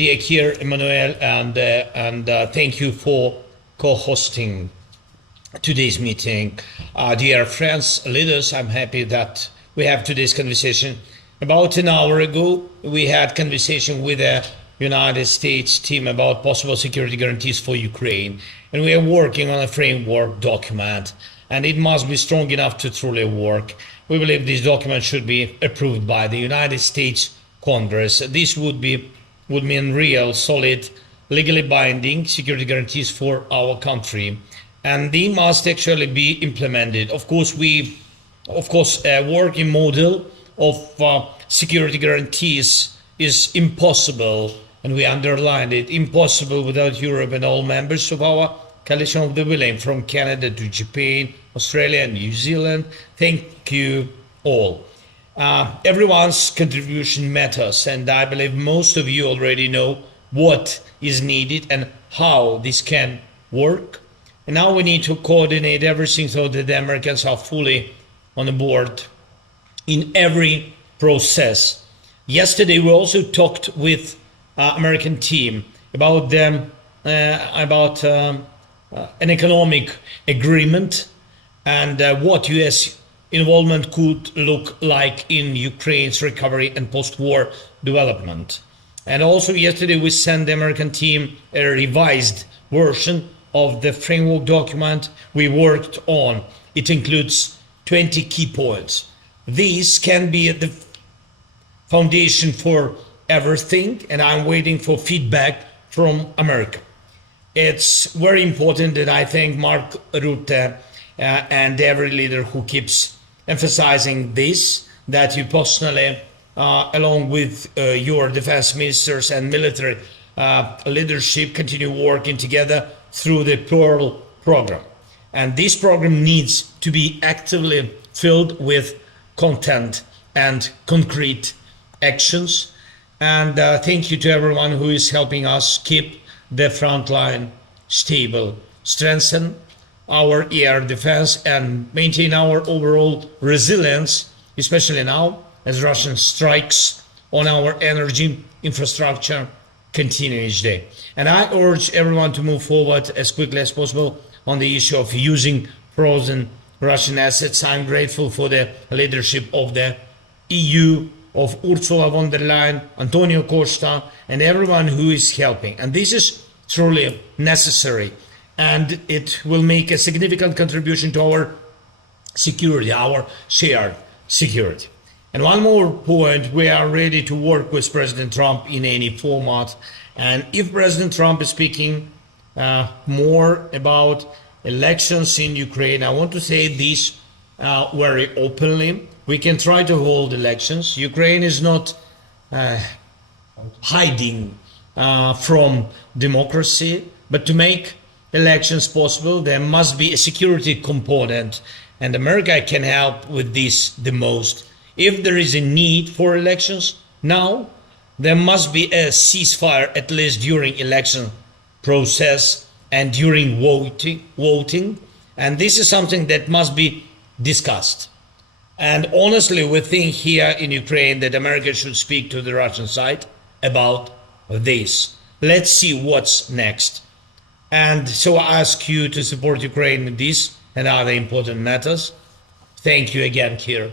dear Keir, Emmanuel, and thank you for co-hosting today's meeting. Dear friends, leaders, I'm happy that we have today's conversation. About an hour ago, we had conversation with the United States team about possible security guarantees for Ukraine. And we are working on a framework document, and it must be strong enough to truly work. We believe this document should be approved by the United States Congress. This would mean real, solid, legally binding security guarantees for our country, and they must actually be implemented. Of course, a working model of security guarantees is impossible, and we underlined it, impossible without Europe and all members of our coalition of the willing, from Canada to Japan, Australia, and New Zealand. Thank you all. Everyone's contribution matters, and I believe most of you already know what is needed and how this can work. And now we need to coordinate everything so that the Americans are fully on board in every process. Yesterday we also talked with American team about an economic agreement and what U.S. involvement could look like in Ukraine's recovery and post-war development. And also yesterday we sent the American team a revised version of the framework document we worked on. It includes 20 key points. These can be the foundation for everything, and I'm waiting for feedback from America. It's very important, that I thank Mark Rutte and every leader who keeps emphasizing this, that you personally, along with your defense ministers and military leadership, continue working together through the Pearl program. And this program needs to be actively filled with content and concrete actions. And thank you to everyone who is helping us keep the front line stable, strengthen our air defense, and maintain our overall resilience, especially now as Russian strikes on our energy infrastructure continue each day. And I urge everyone to move forward as quickly as possible on the issue of using frozen Russian assets. I'm grateful for the leadership of the EU, of Ursula von der Leyen, Antonio Costa, and everyone who is helping. And this is truly necessary, and it will make a significant contribution to our security, our shared security. And one more point, we are ready to work with President Trump in any format. And if President Trump is speaking more about elections in Ukraine, I want to say this very openly. We can try to hold elections. Ukraine is not hiding from democracy, but to make elections possible, there must be a security component, and America can help with this the most. If there is a need for elections now, there must be a ceasefire at least during election process and during voting, and this is something that must be discussed. And honestly, we think here in Ukraine that America should speak to the Russian side about this. Let's see what's next. And so I ask you to support Ukraine in this and other important matters. Thank you again, Keir.